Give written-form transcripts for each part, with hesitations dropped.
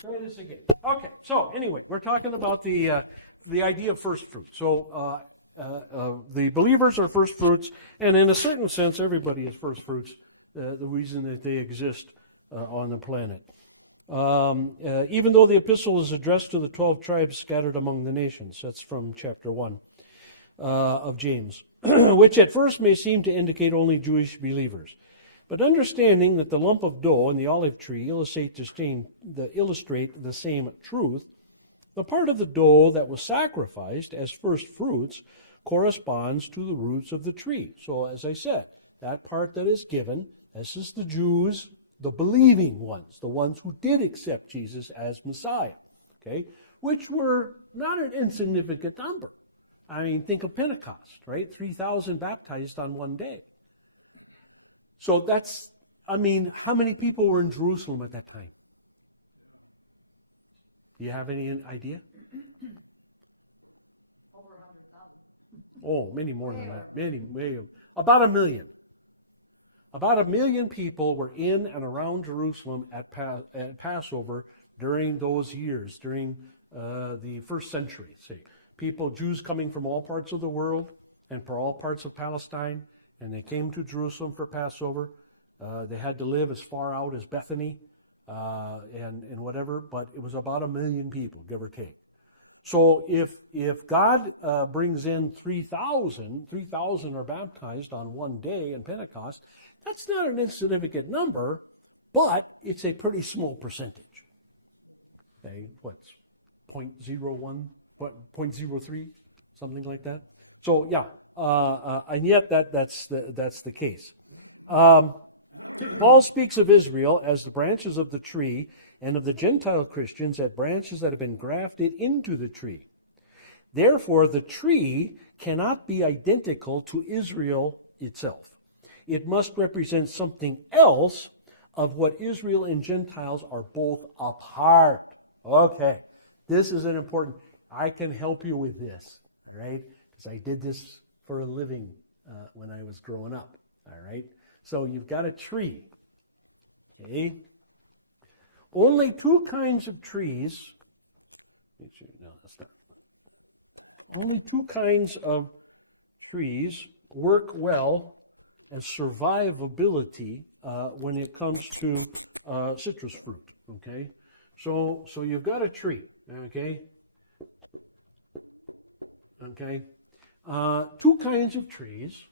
Try this again. Okay, so anyway, we're talking about the idea of first fruits. So the believers are first fruits, and in a certain sense, everybody is first fruits, the reason that they exist on the planet. Even though the epistle is addressed to the 12 tribes scattered among the nations, that's from chapter 1 of James, which at first may seem to indicate only Jewish believers. But understanding that the lump of dough and the olive tree illustrate the same truth, the part of the dough that was sacrificed as first fruits corresponds to the roots of the tree. So as I said, that part that is given, this is the Jews, the believing ones, the ones who did accept Jesus as Messiah, okay, which were not an insignificant number. I mean, think of Pentecost, right? 3,000 baptized on one day. So that's, I mean, how many people were in Jerusalem at that time? Do you have any idea? Over 100,000. Oh, many more than that. Many. About 1 million. About 1 million people were in and around Jerusalem at Passover during those years, during the first century, say. People, Jews coming from all parts of the world and from all parts of Palestine, and they came to Jerusalem for Passover. They had to live as far out as Bethany and whatever, but it was about 1 million people, give or take. So if God brings in 3,000 are baptized on one day in Pentecost, that's not an insignificant number, but it's a pretty small percentage. Okay, what's 0.01, 0.03, something like that? So yeah, and yet that's the case. Paul speaks of Israel as the branches of the tree, and of the Gentile Christians as branches that have been grafted into the tree. Therefore, the tree cannot be identical to Israel itself. It must represent something else of what Israel and Gentiles are both a part. Okay, this is an important, I can help you with this, right? Because I did this for a living when I was growing up, all right? So you've got a tree, okay? Only two kinds of trees, only two kinds of trees work well as survivability when it comes to citrus fruit, okay? So you've got a tree, okay? Okay? Two kinds of trees,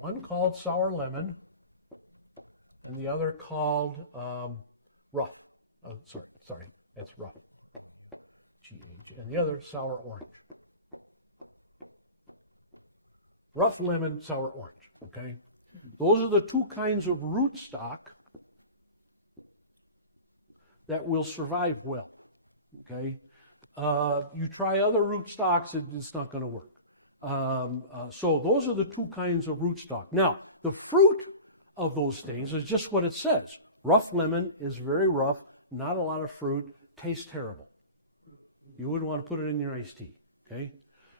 one called sour lemon, and the other called rough. Sorry, that's rough. G-A-G. And the other sour orange. Rough lemon, sour orange. Okay, those are the two kinds of rootstock that will survive well. Okay, you try other rootstocks, it's not going to work. So those are the two kinds of rootstock. Now, the fruit of those things is just what it says. Rough lemon is very rough, not a lot of fruit, tastes terrible. You wouldn't want to put it in your iced tea, okay?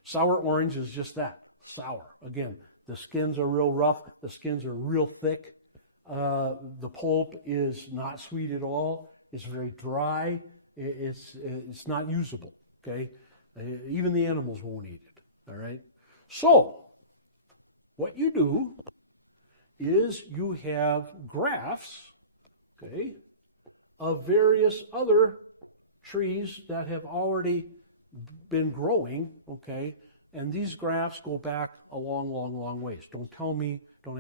Sour orange is just that, sour. Again, the skins are real rough, the skins are real thick. The pulp is not sweet at all. It's very dry. It's not usable, okay? Even the animals won't eat it, all right? So, what you do is you have grafts, okay, of various other trees that have already been growing, okay, and these grafts go back a long ways. Don't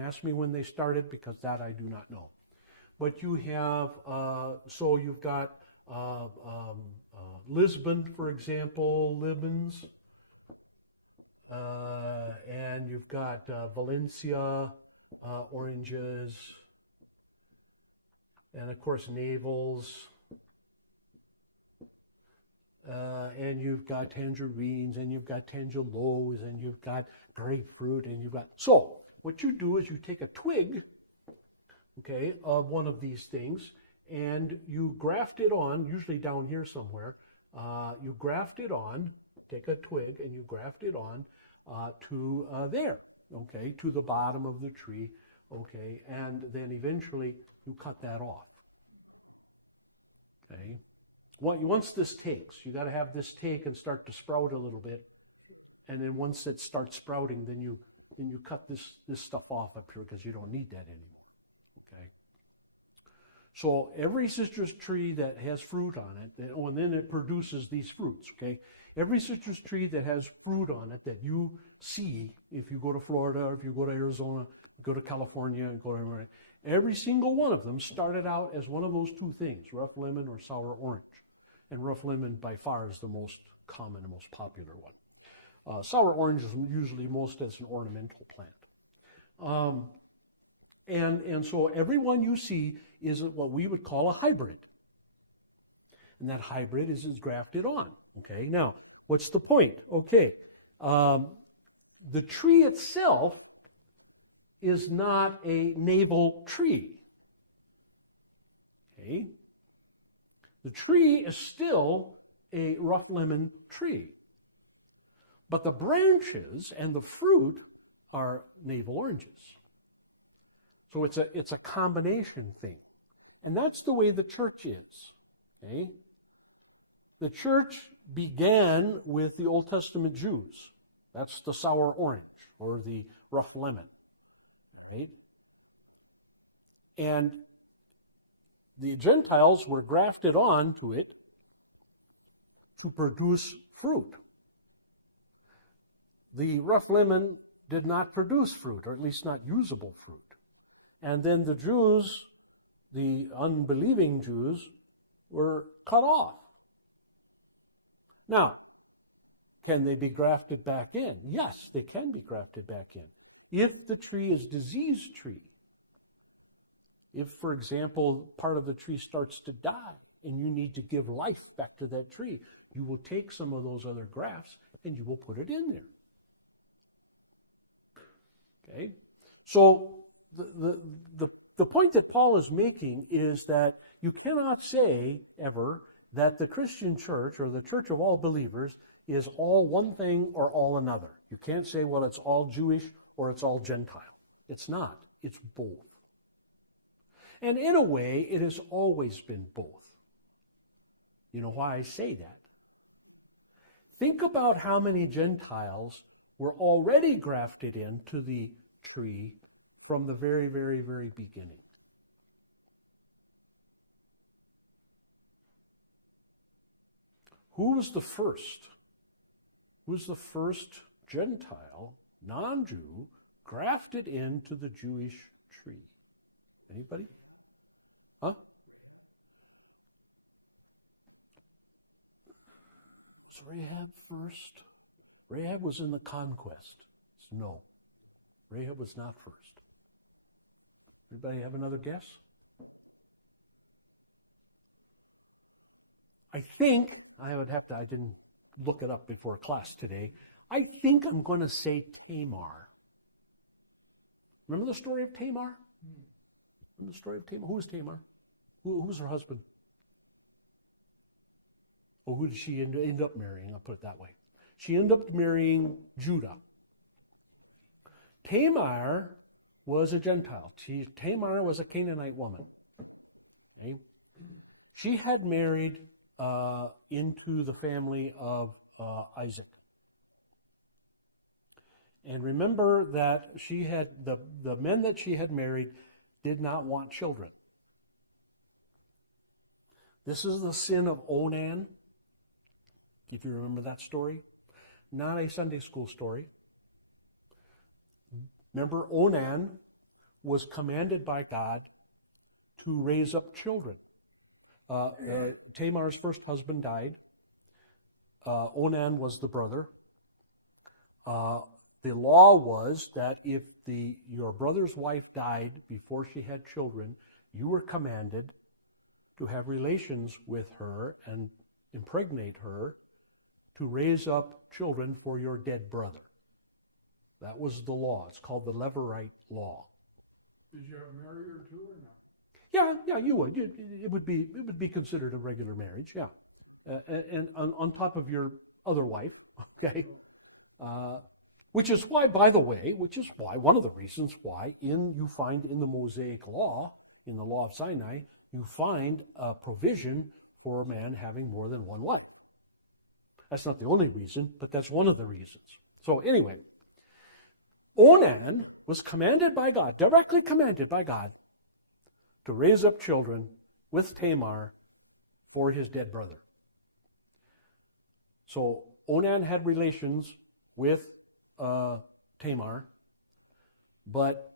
ask me when they started, because that I do not know. But you have, so you've got Lisbon, for example, Libans, and you've got Valencia oranges, and of course Navels, and you've got tangerines, and you've got tangelos, and you've got grapefruit, and you've got, so what you do is you take a twig, okay, of one of these things, and you graft it on, usually down here somewhere. You graft it on, take a twig, and you graft it on to there, okay, to the bottom of the tree, okay, and then eventually you cut that off. once this takes, you got to have this take and start to sprout a little bit. And then once it starts sprouting, then you cut this stuff off up here because you don't need that anymore. Okay. So every citrus tree that has fruit on it, and then it produces these fruits. Okay. Every citrus tree that has fruit on it that you see, if you go to Florida, or if you go to Arizona, go to California, and go to every single one of them started out as one of those two things: rough lemon or sour orange. And rough lemon by far is the most common and most popular one. Sour orange is usually most as an ornamental plant. And so every one you see is what we would call a hybrid. And that hybrid is grafted on. Okay, now, what's the point? Okay, the tree itself is not a navel tree. Okay, the tree is still a rough lemon tree. But the branches and the fruit are navel oranges. So it's a combination thing. And that's the way the church is. Okay? The church began with the Old Testament Jews. That's the sour orange or the rough lemon. Right? And the Gentiles were grafted on to it to produce fruit. The rough lemon did not produce fruit, or at least not usable fruit. And then the Jews, the unbelieving Jews, were cut off. Now, can they be grafted back in? Yes, they can be grafted back in. If the tree is diseased tree, if, for example, part of the tree starts to die and you need to give life back to that tree, you will take some of those other grafts and you will put it in there. Okay, so the point that Paul is making is that you cannot say ever that the Christian church or the church of all believers is all one thing or all another. You can't say, well, it's all Jewish or it's all Gentile. It's not. It's both. And in a way, it has always been both. You know why I say that? Think about how many Gentiles were already grafted into the tree from the very, very, very beginning. Who was the first? Who was the first Gentile, non-Jew, grafted into the Jewish tree? Anybody? Huh? Was Rahab first? Rahab was in the conquest. So no, Rahab was not first. Anybody have another guess? I think, I didn't look it up before class today. I think I'm going to say Tamar. Remember the story of Tamar? Remember the story of Tamar? Who was Tamar? Who was her husband? Or who did she end up marrying? I'll put it that way. She ended up marrying Judah. Tamar was a Gentile. Tamar was a Canaanite woman. Okay? She had married into the family of Isaac. And remember that she had the men that she had married did not want children. This is the sin of Onan, if you remember that story. Not a Sunday school story. Remember, Onan was commanded by God to raise up children. Tamar's first husband died. Onan was the brother. The law was that if your brother's wife died before she had children, you were commanded to have relations with her and impregnate her to raise up children for your dead brother. That was the law. It's called the Levirate law. Did you marry her too or not? Yeah, you would. It would be considered a regular marriage, yeah. And on top of your other wife, okay? Which is why, by the way, one of the reasons why you find in the Mosaic law, in the law of Sinai, you find a provision for a man having more than one wife. That's not the only reason, but that's one of the reasons. So anyway, Onan was commanded by God, directly commanded by God, to raise up children with Tamar for his dead brother. So Onan had relations with Tamar, but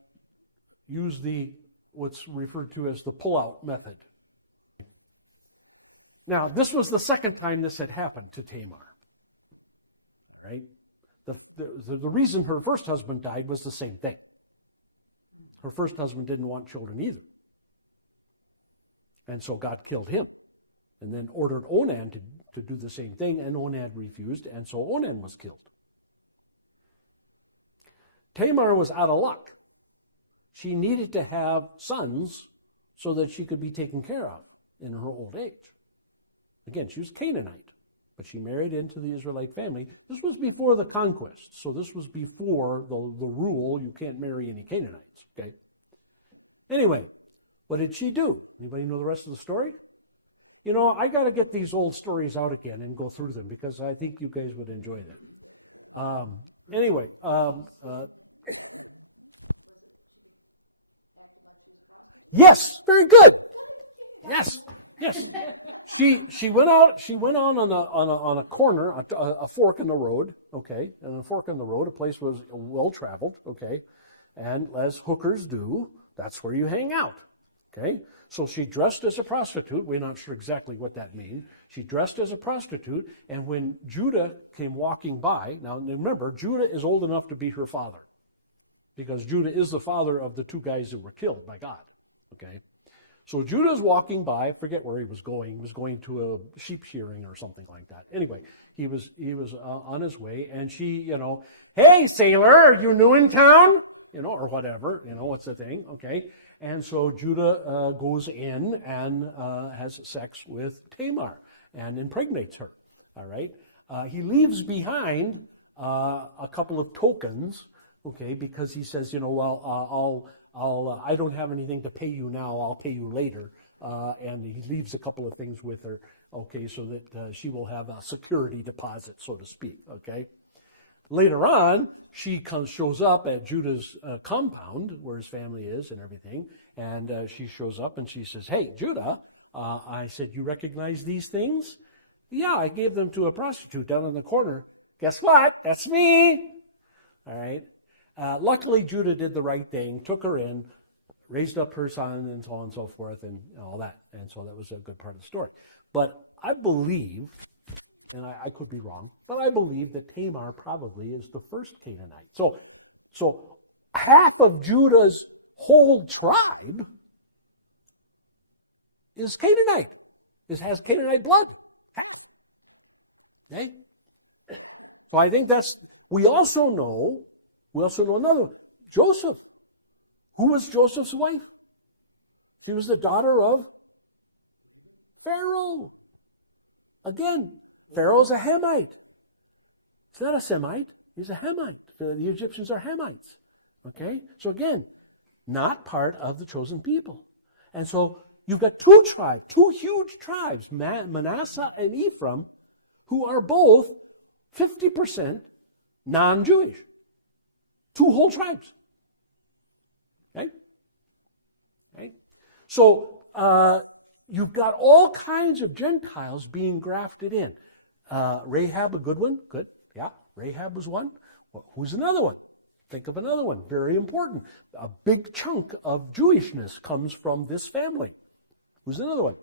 used what's referred to as the pull-out method. Now, this was the second time this had happened to Tamar, right? The reason her first husband died was the same thing. Her first husband didn't want children either. And so God killed him and then ordered Onan to do the same thing, and Onan refused, and so Onan was killed. Tamar was out of luck. She needed to have sons so that she could be taken care of in her old age. Again, she was Canaanite, but she married into the Israelite family. This was before the conquest, so this was before the rule, you can't marry any Canaanites, okay? Anyway, what did she do? Anybody know the rest of the story? You know, I got to get these old stories out again and go through them because I think you guys would enjoy them. Anyway, yes, very good. Yes. She went out. She went on a corner, a fork in the road. Okay, and a fork in the road. A place was well traveled. Okay, and as hookers do, that's where you hang out. Okay, so she dressed as a prostitute. We're not sure exactly what that means. She dressed as a prostitute, and when Judah came walking by, now remember, Judah is old enough to be her father, because Judah is the father of the two guys who were killed by God. Okay. So Judah's walking by, I forget where he was going. He was going to a sheep shearing or something like that. Anyway, he was on his way, and she, hey, sailor, are you new in town? Or whatever, what's the thing, okay? And so Judah goes in and has sex with Tamar and impregnates her, all right? He leaves behind a couple of tokens, okay, because he says, I don't have anything to pay you now, I'll pay you later. And he leaves a couple of things with her, okay, so that she will have a security deposit, so to speak, okay? Later on, she shows up at Judah's compound, where his family is and everything, and she shows up and she says, hey, Judah, I said, you recognize these things? Yeah, I gave them to a prostitute down in the corner. Guess what? That's me. All right. Luckily, Judah did the right thing, took her in, raised up her son, and so on and so forth, and all that. And so that was a good part of the story. But I believe, and I could be wrong, but I believe that Tamar probably is the first Canaanite. So half of Judah's whole tribe is Canaanite. It has Canaanite blood. Okay? So I think we also know another one. Joseph. Who was Joseph's wife? She was the daughter of Pharaoh. Again, Pharaoh's a Hamite. He's not a Semite. He's a Hamite. The Egyptians are Hamites. Okay? So again, not part of the chosen people. And so you've got two huge tribes, Manasseh and Ephraim, who are both 50% non-Jewish. Two whole tribes. Okay? Okay? So you've got all kinds of Gentiles being grafted in. Rahab, a good one? Good. Yeah, Rahab was one. Well, who's another one? Think of another one. Very important. A big chunk of Jewishness comes from this family. Who's another one?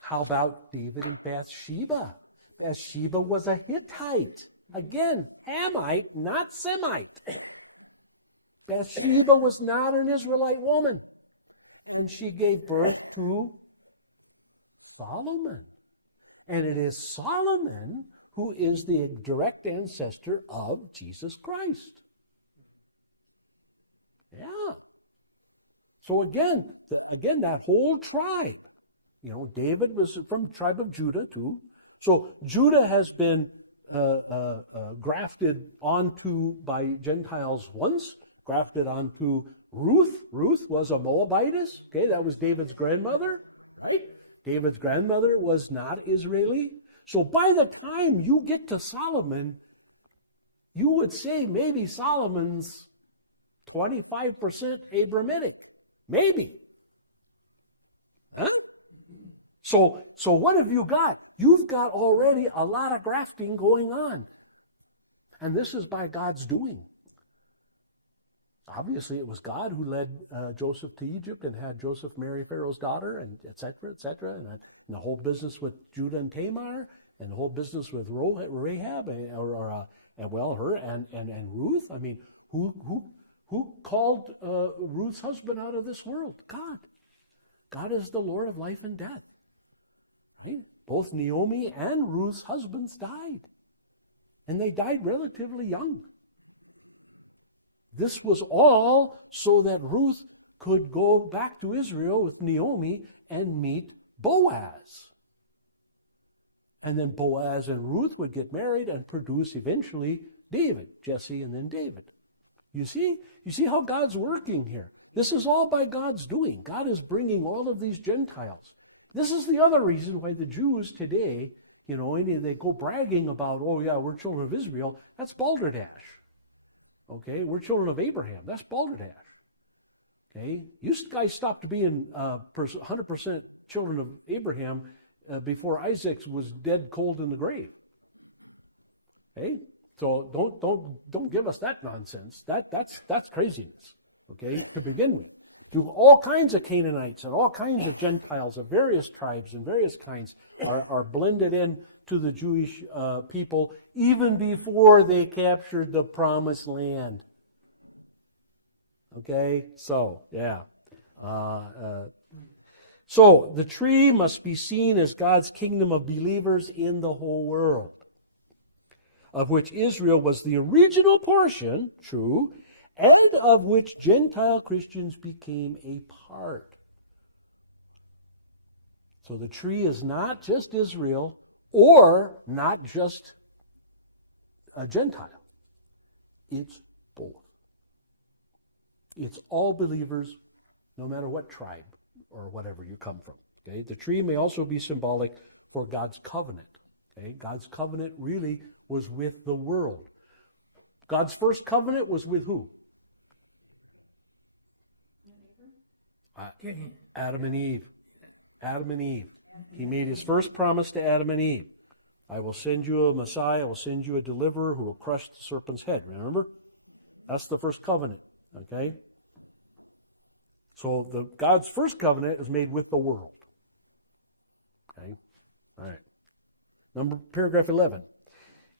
How about David and Bathsheba? Bathsheba was a Hittite. Again, Hamite, not Semite. Bathsheba was not an Israelite woman. And she gave birth to Solomon. And it is Solomon who is the direct ancestor of Jesus Christ. Yeah. So again, that whole tribe, David was from the tribe of Judah too. So Judah has been grafted onto by Gentiles once, grafted onto Ruth. Ruth was a Moabitess. Okay, that was David's grandmother, right? David's grandmother was not Israeli. So by the time you get to Solomon, you would say maybe Solomon's 25% Abrahamic. Maybe. Huh? So what have you got? You've got already a lot of grafting going on. And this is by God's doing. Obviously, it was God who led Joseph to Egypt and had Joseph marry Pharaoh's daughter, and et cetera, and the whole business with Judah and Tamar, and the whole business with Rahab, her and Ruth. I mean, who called Ruth's husband out of this world? God. God is the Lord of life and death. Right? Both Naomi and Ruth's husbands died, and they died relatively young. This was all so that Ruth could go back to Israel with Naomi and meet Boaz. And then Boaz and Ruth would get married and produce eventually David, Jesse, and then David. You see how God's working here. This is all by God's doing. God is bringing all of these Gentiles. This is the other reason why the Jews today, they go bragging about, oh yeah, we're children of Israel. That's balderdash. Okay, we're children of Abraham. That's balderdash. Okay, you guys stopped being 100% children of Abraham before Isaac was dead cold in the grave. Okay, so don't give us that nonsense. That's craziness. Okay, to begin with, do all kinds of Canaanites and all kinds of Gentiles of various tribes and various kinds are blended in to the Jewish people even before they captured the promised land. Okay, so yeah. So the tree must be seen as God's kingdom of believers in the whole world, of which Israel was the original portion, true, and of which Gentile Christians became a part. So the tree is not just Israel, or not just a Gentile. It's both. It's all believers, no matter what tribe or whatever you come from. Okay? The tree may also be symbolic for God's covenant. Okay? God's covenant really was with the world. God's first covenant was with who? Adam and Eve. Adam and Eve. He made his first promise to Adam and Eve. I will send you a Messiah, I will send you a deliverer who will crush the serpent's head. Remember? That's the first covenant. Okay? So God's first covenant is made with the world. Okay? All right. Paragraph 11.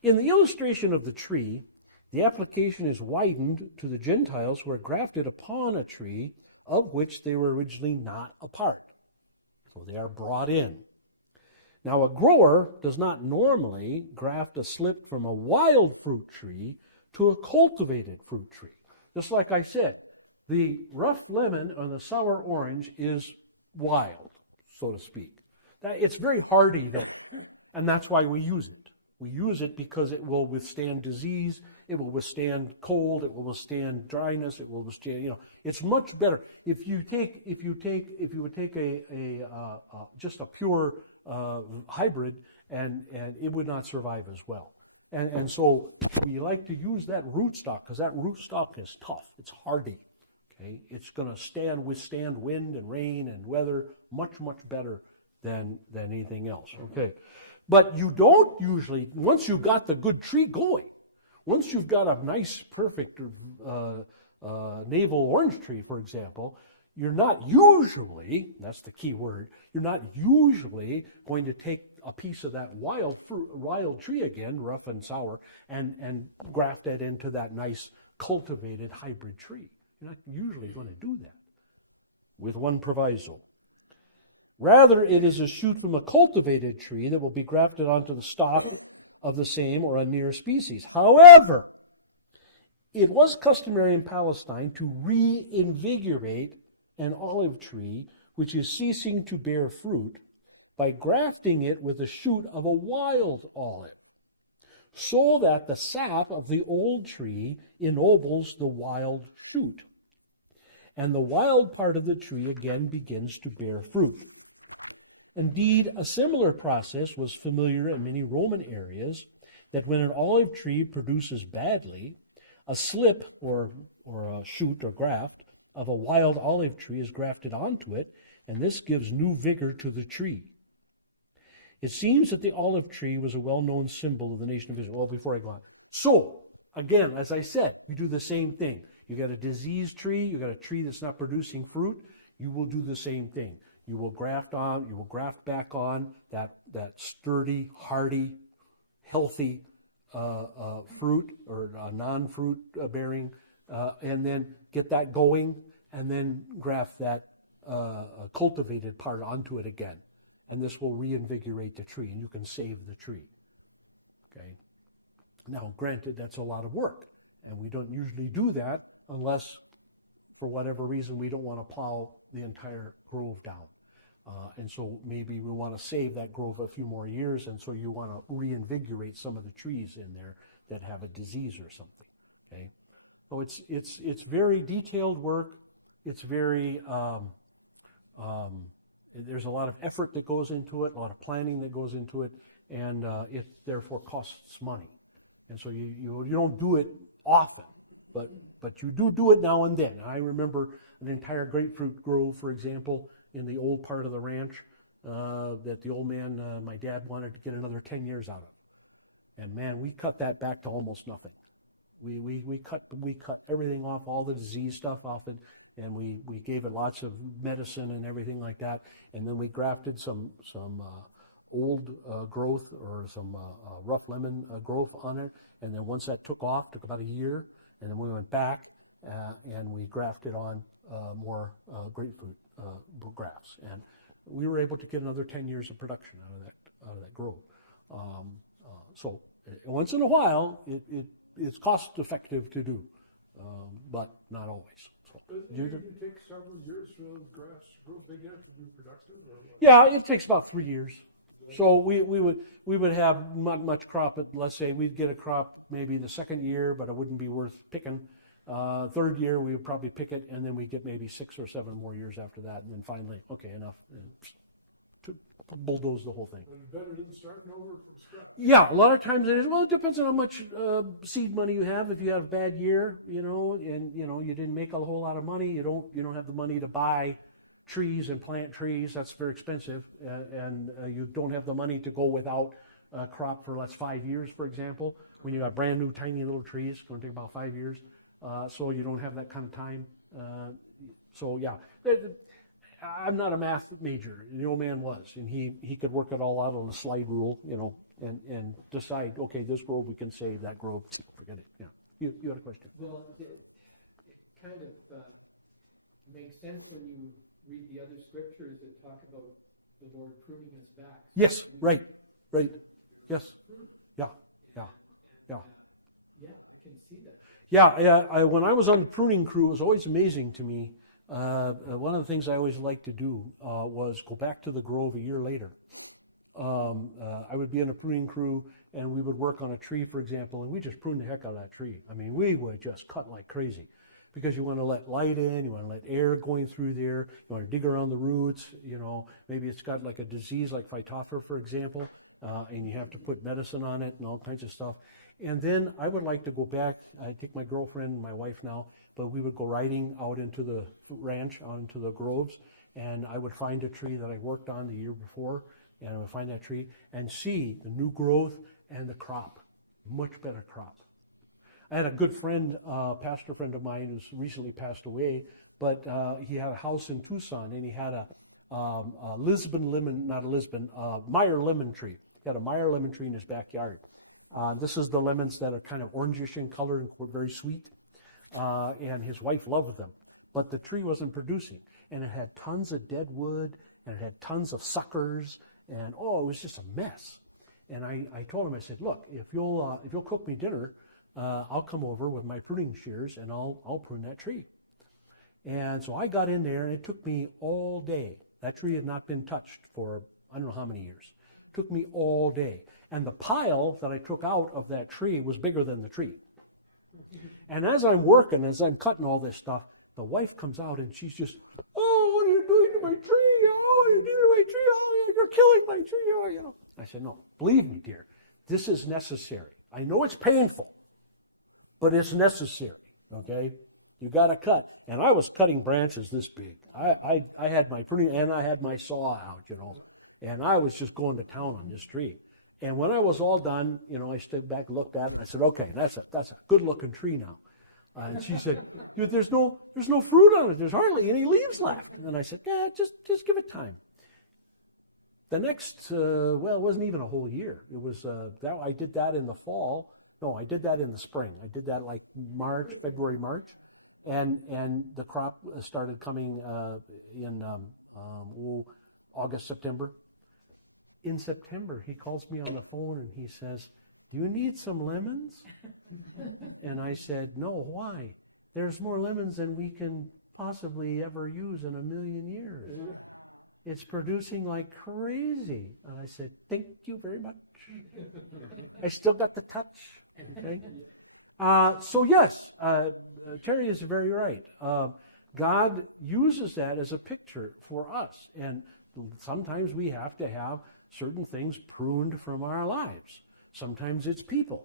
In the illustration of the tree, the application is widened to the Gentiles who are grafted upon a tree of which they were originally not a part. So they are brought in. Now, a grower does not normally graft a slip from a wild fruit tree to a cultivated fruit tree. Just like I said, the rough lemon or the sour orange is wild, so to speak. It's very hardy, though, and that's why we use it. We use it because it will withstand disease, it will withstand cold, it will withstand dryness, it will withstand, it's much better. If you would take just a pure hybrid, and it would not survive as well. And so we like to use that rootstock because that rootstock is tough. It's hardy. Okay, it's going to withstand wind and rain and weather much better than anything else. Okay. But you don't usually, once you've got the good tree going, once you've got a nice, perfect navel orange tree, for example, you're not usually, that's the key word, you're not usually going to take a piece of that wild tree again, rough and sour, and graft that into that nice cultivated hybrid tree. You're not usually going to do that, with one proviso. Rather, it is a shoot from a cultivated tree that will be grafted onto the stalk of the same or a near species. However, it was customary in Palestine to reinvigorate an olive tree which is ceasing to bear fruit by grafting it with a shoot of a wild olive, so that the sap of the old tree ennobles the wild shoot, and the wild part of the tree again begins to bear fruit. Indeed, a similar process was familiar in many Roman areas, that when an olive tree produces badly, a slip or a shoot or graft of a wild olive tree is grafted onto it, and this gives new vigor to the tree. It seems that the olive tree was a well-known symbol of the nation of Israel. Well, before I go on. So, again, as I said, we do the same thing. You got a diseased tree, you got a tree that's not producing fruit, you will do the same thing. You will graft back on that sturdy, hardy, healthy fruit or non-fruit bearing, and then get that going, and then graft that cultivated part onto it again. And this will reinvigorate the tree, and you can save the tree. Okay. Now, granted, that's a lot of work, and we don't usually do that unless, for whatever reason, we don't want to plow the entire grove down. And so maybe we want to save that grove a few more years, and so you want to reinvigorate some of the trees in there that have a disease or something. Okay, so it's very detailed work. It's very there's a lot of effort that goes into it, a lot of planning that goes into it, and it therefore costs money. And so you don't do it often, but you do it now and then. I remember an entire grapefruit grove, for example, in the old part of the ranch that the old man, my dad, wanted to get another 10 years out of. And man, we cut that back to almost nothing. We cut everything off, all the disease stuff off it, and we gave it lots of medicine and everything like that. And then we grafted some old growth or some rough lemon growth on it. And then once that took about a year, and then we went back and we grafted on more grapefruit grafts, and we were able to get another 10 years of production out of that grove. So once in a while, it's cost effective to do, but not always. So, Does it take several years for those grass to grow big enough to be productive? Or what? Yeah, it takes about 3 years. So we would have not much crop, but let's say we'd get a crop maybe the second year, but it wouldn't be worth picking. Third year, we would probably pick it, and then we get maybe 6 or 7 more years after that, and then finally, okay, enough, and to bulldoze the whole thing. And better than starting over from scratch. Yeah, a lot of times it is. Well, it depends on how much seed money you have. If you have a bad year, and you didn't make a whole lot of money, you don't have the money to buy trees and plant trees. That's very expensive, and you don't have the money to go without a crop for 5 years, for example. When you got brand new tiny little trees, it's going to take about 5 years. So you don't have that kind of time. So yeah, I'm not a math major. The old man was, and he could work it all out on a slide rule, and decide, okay, this grove we can save, that grove, forget it. Yeah, you had a question. Well, it kind of makes sense when you read the other scriptures that talk about the Lord pruning his back. Yes, right. Yes, yeah. Yeah, I can see that. Yeah, when I was on the pruning crew, it was always amazing to me. One of the things I always liked to do was go back to the grove a year later. I would be in a pruning crew, and we would work on a tree, for example, and we just prune the heck out of that tree. I mean, we would just cut like crazy, because you want to let light in, you want to let air going through there, you want to dig around the roots, maybe it's got like a disease like Phytophthora, for example, and you have to put medicine on it and all kinds of stuff. And then I would like to go back. I take my girlfriend and my wife now, but we would go riding out into the ranch, out into the groves, and I would find a tree that I worked on the year before, and I would find that tree and see the new growth and the crop, much better crop. I had a good friend, pastor friend of mine, who's recently passed away, but he had a house in Tucson, and he had a Meyer lemon tree. He had a Meyer lemon tree in his backyard. This is the lemons that are kind of orangish in color and were very sweet. And his wife loved them. But the tree wasn't producing. And it had tons of dead wood, and it had tons of suckers, and it was just a mess. And I told him, I said, look, if you'll cook me dinner, I'll come over with my pruning shears, and I'll prune that tree. And so I got in there, and it took me all day. That tree had not been touched for I don't know how many years. It took me all day. And the pile that I took out of that tree was bigger than the tree. And as I'm working, as I'm cutting all this stuff, the wife comes out and she's just, oh, what are you doing to my tree? Oh, what are you doing to my tree? Oh, you're killing my tree, you know. I said, no, believe me, dear, this is necessary. I know it's painful, but it's necessary, okay? You got to cut. And I was cutting branches this big. I had my pruning and I had my saw out, you know, and I was just going to town on this tree. And when I was all done, you know, I stood back, looked at it, and I said, okay, that's a good-looking tree now. And she said, dude, there's no fruit on it. There's hardly any leaves left. And I said, yeah, just give it time. The next, well, it wasn't even a whole year. It was, I did that in the fall. No, I did that in the spring. I did that like February, March. And the crop started coming in August, September. In September, he calls me on the phone and he says, do you need some lemons? And I said, no, why? There's more lemons than we can possibly ever use in a million years. It's producing like crazy. And I said, thank you very much. I still got the touch. Okay. So yes, Terry is very right. God uses that as a picture for us. And sometimes we have to have certain things pruned from our lives. Sometimes it's people.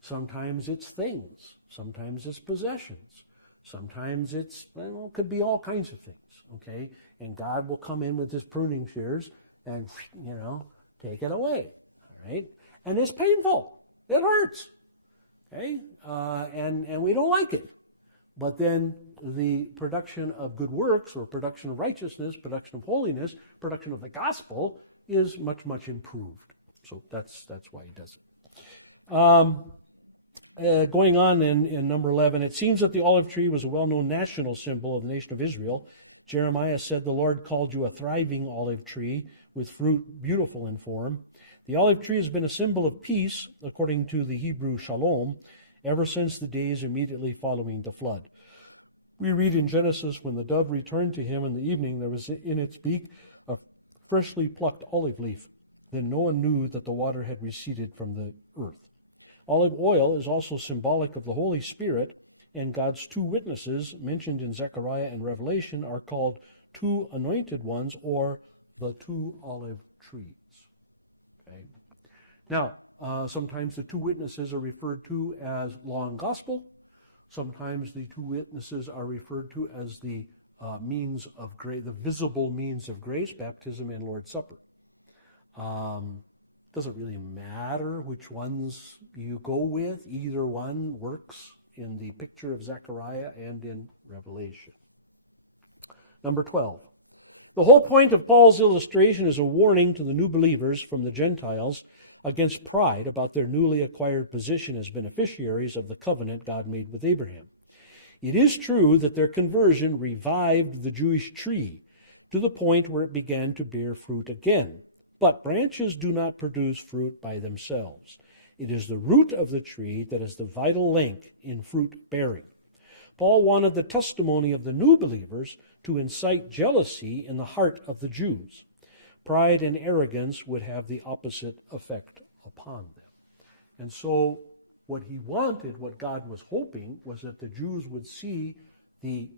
Sometimes it's things. Sometimes it's possessions. Sometimes it's, well, it could be all kinds of things, okay? And God will come in with his pruning shears and, you know, take it away, all right? And it's painful. It hurts, okay? And we don't like it. But then the production of good works or production of righteousness, production of holiness, production of the gospel is much, much improved. So that's why he does it. Going on in number 11, it seems that the olive tree was a well-known national symbol of the nation of Israel. Jeremiah said, the Lord called you a thriving olive tree with fruit beautiful in form. The olive tree has been a symbol of peace, according to the Hebrew shalom, ever since the days immediately following the flood. We read in Genesis, when the dove returned to him in the evening, there was in its beak a freshly plucked olive leaf. Then no one knew that the water had receded from the earth. Olive oil is also symbolic of the Holy Spirit, and God's two witnesses mentioned in Zechariah and Revelation are called two anointed ones, or the two olive trees. Okay. Now, sometimes the two witnesses are referred to as law and gospel. Sometimes the two witnesses are referred to as the means of grace, the visible means of grace, baptism and Lord's Supper. Doesn't really matter which ones you go with. Either one works in the picture of Zechariah and in Revelation. Number 12. The whole point of Paul's illustration is a warning to the new believers from the Gentiles against pride about their newly acquired position as beneficiaries of the covenant God made with Abraham. It is true that their conversion revived the Jewish tree to the point where it began to bear fruit again. But branches do not produce fruit by themselves. It is the root of the tree that is the vital link in fruit bearing. Paul wanted the testimony of the new believers to incite jealousy in the heart of the Jews. Pride and arrogance would have the opposite effect upon them. And so what he wanted, what God was hoping, was that the Jews would see the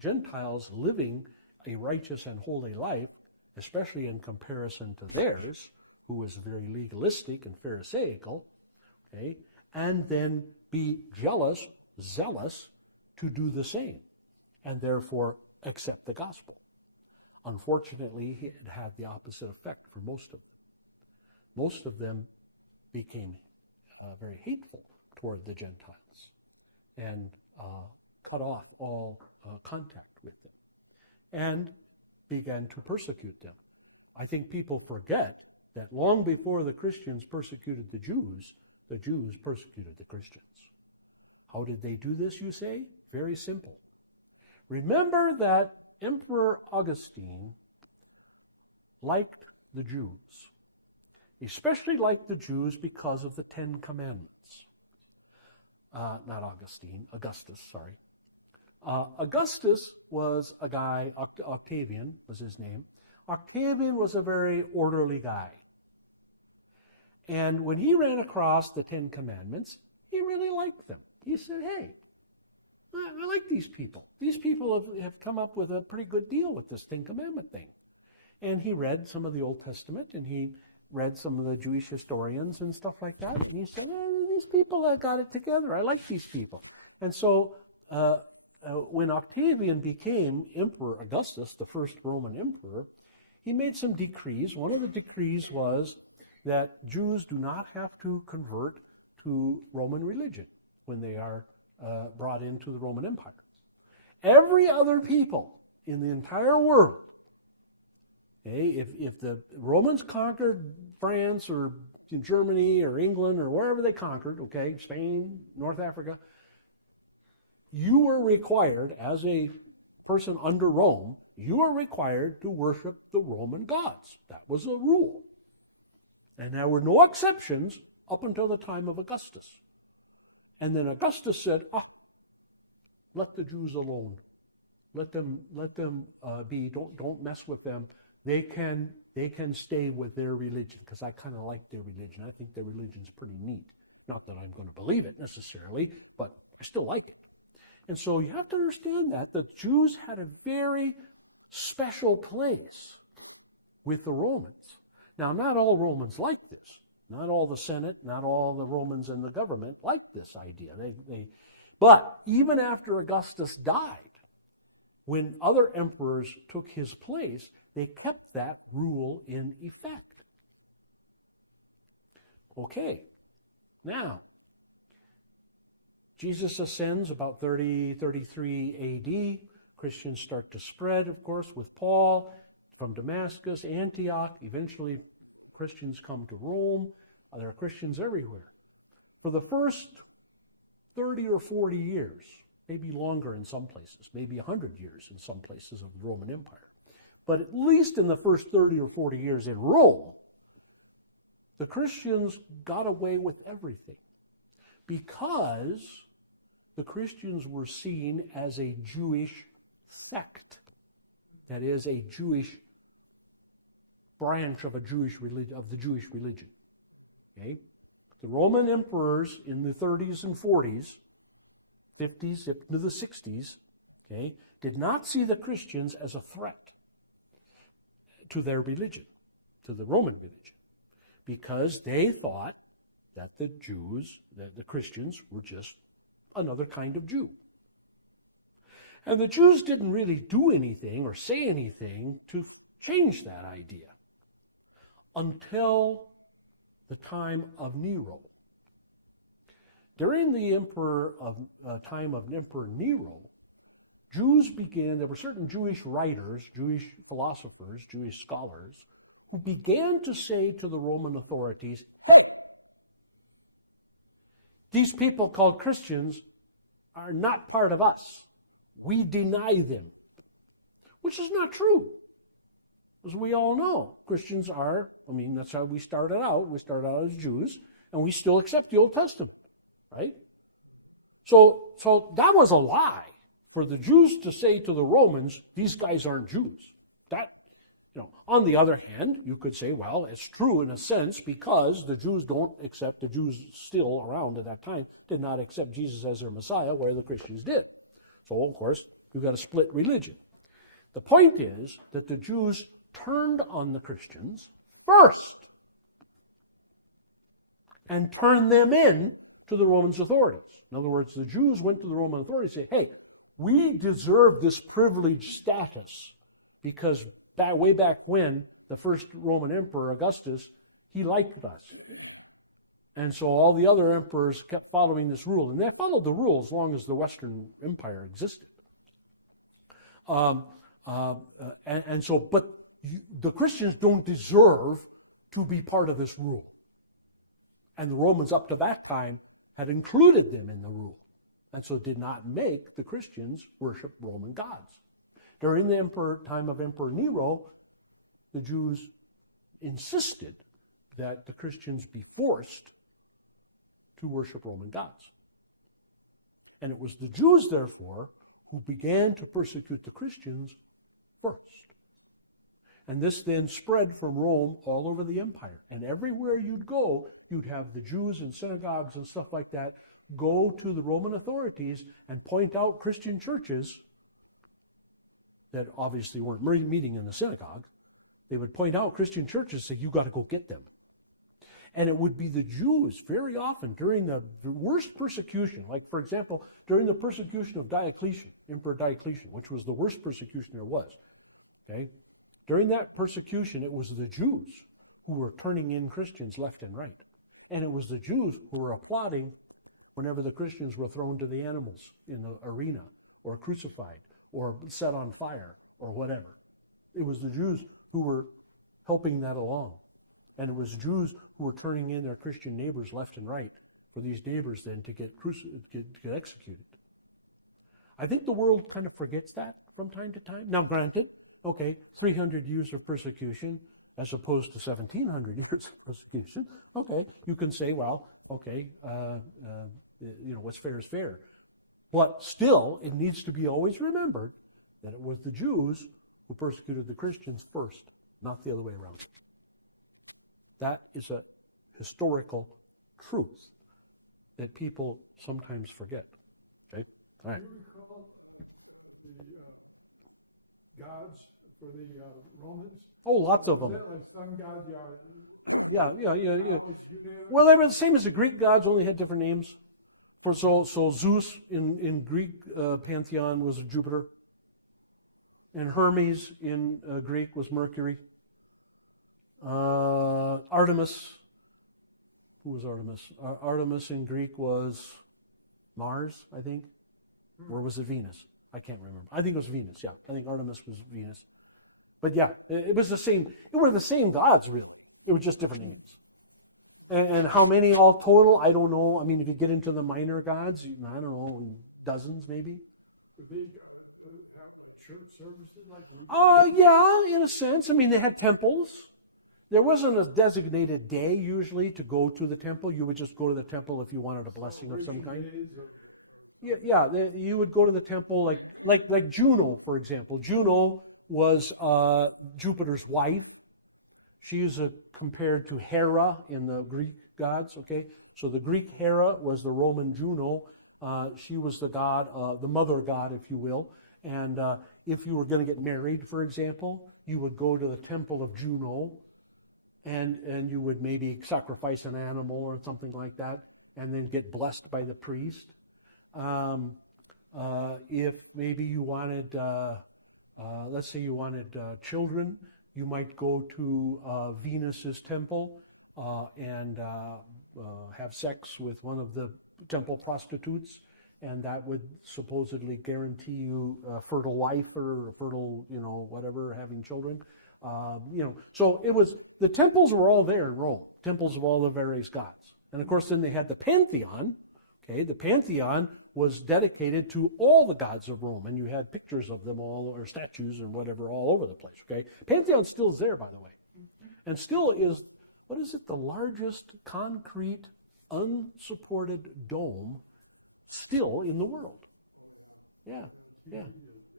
Gentiles living a righteous and holy life, especially in comparison to theirs, who was very legalistic and pharisaical, okay, and then be jealous, zealous to do the same, and therefore accept the gospel. Unfortunately, it had the opposite effect for most of them. Most of them became very hateful toward the Gentiles and cut off all contact with them and began to persecute them. I think people forget that long before the Christians persecuted the Jews persecuted the Christians. How did they do this, you say? Very simple. Remember that Emperor Augustine liked the Jews, especially liked the Jews because of the Ten Commandments. Not Augustine, Augustus, sorry. Augustus was a guy, Octavian was his name. Octavian was a very orderly guy. And when he ran across the Ten Commandments, he really liked them. He said, hey, I like these people. These people have come up with a pretty good deal with this Ten Commandment thing. And he read some of the Old Testament, and he read some of the Jewish historians and stuff like that. And he said, these people have got it together. I like these people. And so when Octavian became Emperor Augustus, the first Roman emperor, he made some decrees. One of the decrees was that Jews do not have to convert to Roman religion when they are brought into the Roman Empire. Every other people in the entire world, okay, if the Romans conquered France or Germany or England or wherever they conquered, okay, Spain, North Africa, you were required, as a person under Rome, you were required to worship the Roman gods. That was a rule. And there were no exceptions up until the time of Augustus. And then Augustus said, let the Jews alone. Let them be. Don't mess with them. They can stay with their religion, because I kind of like their religion. I think their religion's pretty neat. Not that I'm going to believe it necessarily, but I still like it. And so you have to understand that the Jews had a very special place with the Romans. Now, not all Romans liked this. Not all the Senate, not all the Romans in the government liked this idea. But even after Augustus died, when other emperors took his place, they kept that rule in effect. Okay, now, Jesus ascends about 33 AD. Christians start to spread, of course, with Paul from Damascus, Antioch. Eventually, Christians come to Rome. There are Christians everywhere. For the first 30 or 40 years, maybe longer in some places, maybe 100 years in some places of the Roman Empire, but at least in the first 30 or 40 years in Rome, the Christians got away with everything because the Christians were seen as a Jewish sect, that is, a Jewish branch of a Jewish religion, of the Jewish religion. Okay, the Roman emperors in the 30s and 40s, 50s into the 60s, okay, did not see the Christians as a threat to their religion, to the Roman religion, because they thought that the Jews, that the Christians, were just another kind of Jew. And the Jews didn't really do anything or say anything to change that idea until the time of Nero. During the time of Emperor Nero, Jews began, there were certain Jewish writers, Jewish philosophers, Jewish scholars, who began to say to the Roman authorities, hey, these people called Christians are not part of us. We deny them, which is not true. As we all know, Christians are, that's how we started out. We started out as Jews, and we still accept the Old Testament, right? So that was a lie for the Jews to say to the Romans, these guys aren't Jews. On the other hand, you could say, well, it's true in a sense because the Jews still around at that time did not accept Jesus as their Messiah, where the Christians did. So, of course, you've got a split religion. The point is that the Jews turned on the Christians first and turned them in to the Roman authorities. In other words, the Jews went to the Roman authorities and said, hey, we deserve this privileged status because way back when, the first Roman emperor, Augustus, he liked us. And so all the other emperors kept following this rule. And they followed the rule as long as the Western Empire existed. But the Christians don't deserve to be part of this rule. And the Romans up to that time had included them in the rule. And so did not make the Christians worship Roman gods. During the time of Emperor Nero, the Jews insisted that the Christians be forced to worship Roman gods. And it was the Jews, therefore, who began to persecute the Christians first. And this then spread from Rome all over the empire. And everywhere you'd go, you'd have the Jews in synagogues and stuff like that go to the Roman authorities and point out Christian churches that obviously weren't meeting in the synagogue, They would point out Christian churches and say, you got to go get them. And it would be the Jews very often during the worst persecution, like, for example, during the persecution of Diocletian, Emperor Diocletian, which was the worst persecution there was. Okay? During that persecution, it was the Jews who were turning in Christians left and right. And it was the Jews who were applauding whenever the Christians were thrown to the animals in the arena, or crucified, or set on fire, or whatever. It was the Jews who were helping that along. And it was Jews who were turning in their Christian neighbors left and right for these neighbors then to get executed. I think the world kind of forgets that from time to time. Now, granted, okay, 300 years of persecution as opposed to 1,700 years of persecution. Okay, you can say, well, okay, what's fair is fair. But still, it needs to be always remembered that it was the Jews who persecuted the Christians first, not the other way around. That is a historical truth that people sometimes forget. Okay? All right. Do you recall the gods for the Romans? Oh, lots of Was them. that like sun god? Yeah. Was unanimous? Well, they were the same as the Greek gods, only had different names. So Zeus in Greek pantheon was Jupiter. And Hermes in Greek was Mercury. Artemis. Who was Artemis? Artemis in Greek was Mars, I think. Or was it Venus? I can't remember. I think it was Venus, yeah. I think Artemis was Venus. But yeah, it was the same. It were the same gods, really. It were just different names. And how many all total, I don't know. I mean, if you get into the minor gods, I don't know, dozens maybe. Did they have church services like we Yeah, in a sense. I mean, they had temples. There wasn't a designated day usually to go to the temple. You would just go to the temple if you wanted a blessing of some kind. days or You would go to the temple like Juno, for example. Juno was Jupiter's wife. She is compared to Hera in the Greek gods. Okay, so the Greek Hera was the Roman Juno. She was the god, the mother god, if you will. And if you were going to get married, for example, you would go to the temple of Juno, and you would maybe sacrifice an animal or something like that, and then get blessed by the priest. If maybe you wanted, let's say you wanted children, you might go to Venus's temple and have sex with one of the temple prostitutes, and that would supposedly guarantee you a fertile wife or a fertile, whatever, having children. So it was, the temples were all there in Rome, temples of all the various gods. And of course, then they had the Pantheon. Okay, the Pantheon was dedicated to all the gods of Rome, and you had pictures of them all, or statues and whatever, all over the place. Okay, Pantheon still is there, by the way, and still is, what is it, the largest concrete, unsupported dome still in the world. Yeah.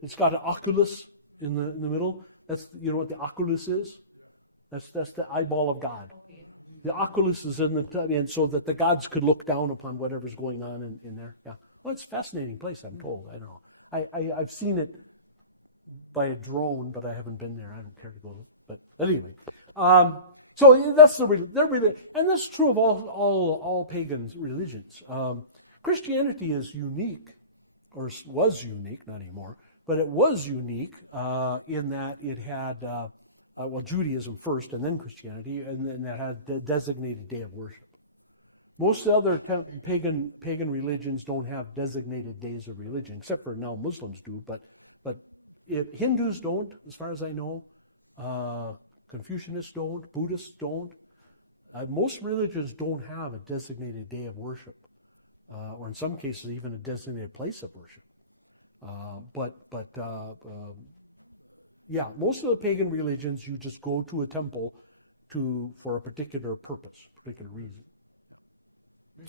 It's got an oculus in the middle. That's, you know what the oculus is? That's the eyeball of God. The oculus is in the tub, and so that the gods could look down upon whatever's going on in there. Yeah. Well, it's a fascinating place, I'm told. I don't know. I've seen it by a drone, but I haven't been there. I don't care to go. But anyway, so that's and that's true of all pagan religions. Christianity is unique, or was unique, not anymore, but it was unique in that it had, Judaism first and then Christianity, and then that had the designated day of worship. Most other pagan religions don't have designated days of religion, except for now Muslims do, but if Hindus don't, as far as I know, Confucianists don't, Buddhists don't. Most religions don't have a designated day of worship, or in some cases even a designated place of worship. Most of the pagan religions, you just go to a temple for a particular purpose, particular reason.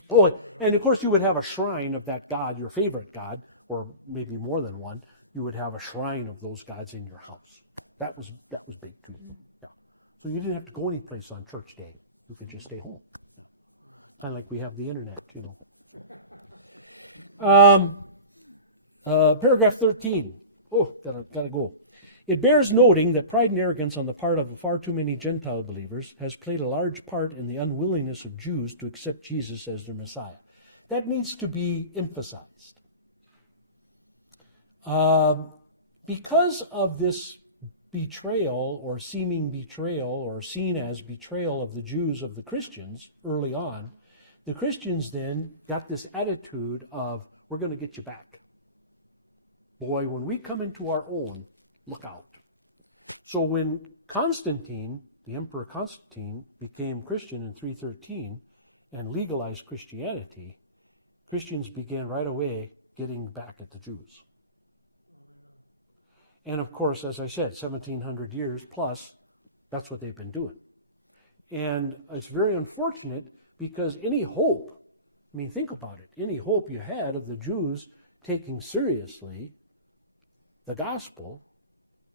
Oh, and of course you would have a shrine of that god, your favorite god, or maybe more than one. You would have a shrine of those gods in your house. That was big too. Yeah. So you didn't have to go any place on church day. You could just stay home. Kind of like we have the internet, Paragraph 13. Oh, gotta go. It bears noting that pride and arrogance on the part of far too many Gentile believers has played a large part in the unwillingness of Jews to accept Jesus as their Messiah. That needs to be emphasized. Because of this betrayal or seeming betrayal or seen as betrayal of the Jews of the Christians early on, the Christians then got this attitude of, we're going to get you back. Boy, when we come into our own, look out. So when Constantine, the Emperor Constantine, became Christian in 313 and legalized Christianity, Christians began right away getting back at the Jews. And of course, as I said, 1700 years plus, that's what they've been doing. And it's very unfortunate because any hope, I mean, think about it, any hope you had of the Jews taking seriously the gospel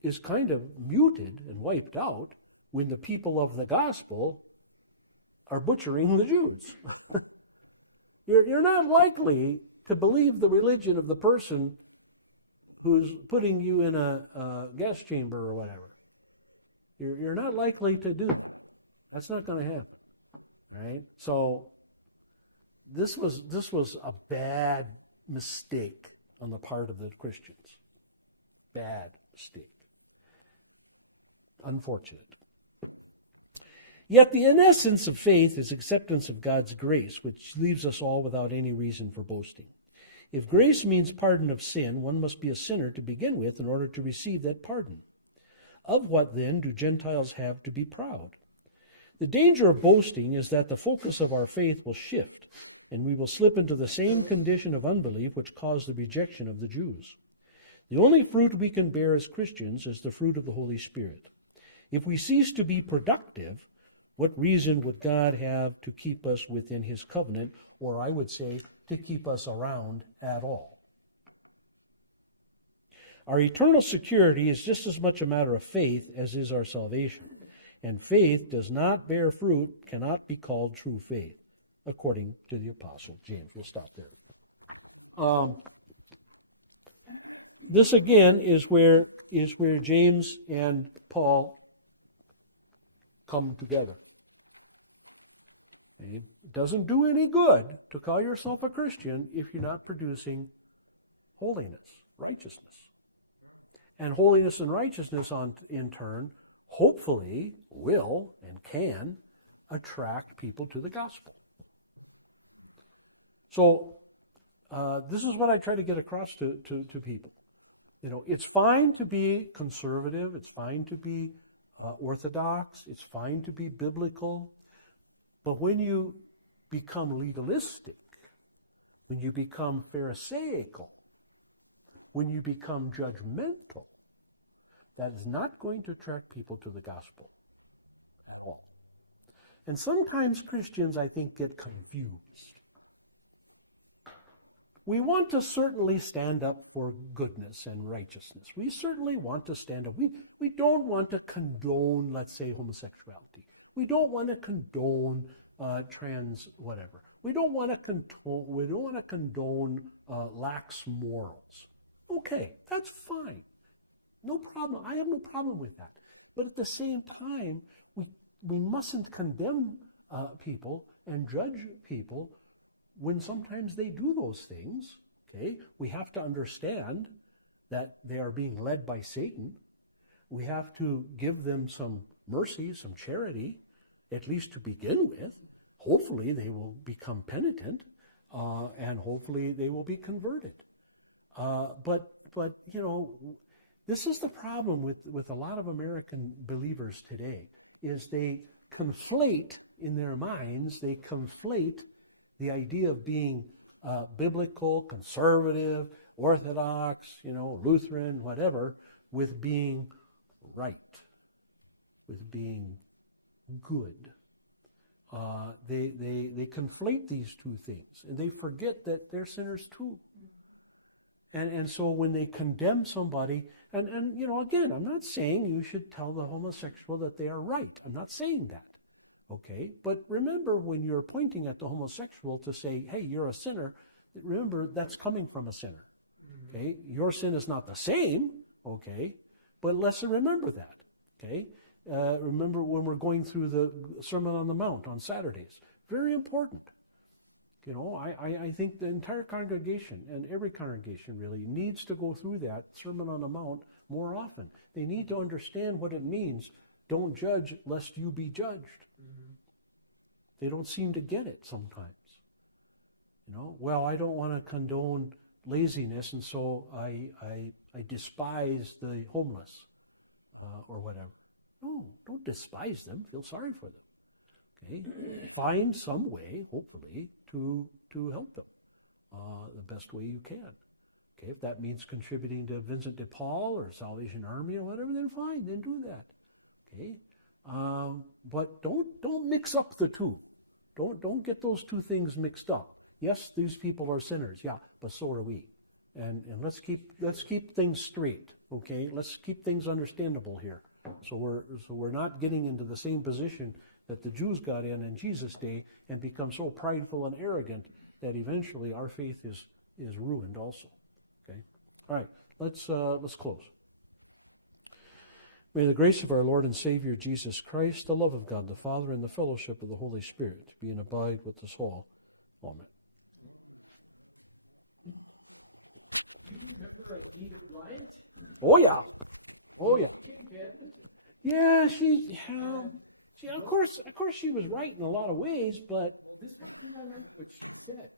is kind of muted and wiped out when the people of the gospel are butchering the Jews. You're not likely to believe the religion of the person who's putting you in a gas chamber or whatever. You're not likely to do that. That's not going to happen, right? So this was a bad mistake on the part of the Christians. Bad mistake. Unfortunate. Yet the essence of faith is acceptance of God's grace, which leaves us all without any reason for boasting. If grace means pardon of sin, one must be a sinner to begin with in order to receive that pardon. Of what then do Gentiles have to be proud? The danger of boasting is that the focus of our faith will shift, and we will slip into the same condition of unbelief which caused the rejection of the Jews. The only fruit we can bear as Christians is the fruit of the Holy Spirit. If we cease to be productive, what reason would God have to keep us within his covenant, or I would say, to keep us around at all? Our eternal security is just as much a matter of faith as is our salvation. And faith does not bear fruit, cannot be called true faith, according to the Apostle James. We'll stop there. This again is where James and Paul come together. Okay? It doesn't do any good to call yourself a Christian if you're not producing holiness, righteousness. And holiness and righteousness, in turn, hopefully will and can attract people to the gospel. So this is what I try to get across to people. You know, it's fine to be conservative. It's fine to be orthodox. It's fine to be biblical. But when you become legalistic, when you become pharisaical, when you become judgmental, that is not going to attract people to the gospel at all. And sometimes Christians, I think, get confused. We want to certainly stand up for goodness and righteousness. We certainly want to stand up. We don't want to condone, let's say, homosexuality. We don't want to condone trans whatever. We don't want to condone lax morals. Okay, that's fine. No problem. I have no problem with that. But at the same time, we mustn't condemn people and judge people when sometimes they do those things. Okay, we have to understand that they are being led by Satan. We have to give them some mercy, some charity, at least to begin with. Hopefully they will become penitent, and hopefully they will be converted. But you know, this is the problem with a lot of American believers today, is they conflate in their minds, they conflate the idea of being biblical, conservative, orthodox, you know, Lutheran, whatever, with being right, with being good. They conflate these two things, and they forget that they're sinners too. And so when they condemn somebody, and you know, again, I'm not saying you should tell the homosexual that they are right. I'm not saying that. Okay? But remember, when you're pointing at the homosexual to say, hey, you're a sinner, remember that's coming from a sinner. Okay? Your sin is not the same, okay? but let's remember that, okay? Remember when we're going through the Sermon on the Mount on Saturdays. Very important. You know, I think the entire congregation, and every congregation really, needs to go through that Sermon on the Mount more often. They need to understand what it means. Don't judge lest you be judged. They don't seem to get it sometimes. You know, well, I don't want to condone laziness, and so I despise the homeless or whatever. No, don't despise them. Feel sorry for them. Okay, find some way, hopefully, to help them the best way you can. Okay, if that means contributing to Vincent de Paul or Salvation Army or whatever, then fine, then do that. Okay, but don't mix up the two. Don't get those two things mixed up. Yes, these people are sinners, yeah, but so are we. And let's keep things straight. Okay, let's keep things understandable here. So we're not getting into the same position that the Jews got in Jesus' day and become so prideful and arrogant that eventually our faith is ruined also. Okay, all right, let's close. May the grace of our Lord and Savior Jesus Christ, the love of God the Father, and the fellowship of the Holy Spirit be and abide with us all. Amen. Remember Edith Bryant? Oh yeah, oh yeah. Kingpin. Yeah, she of course she was right in a lot of ways, but This is not what she said.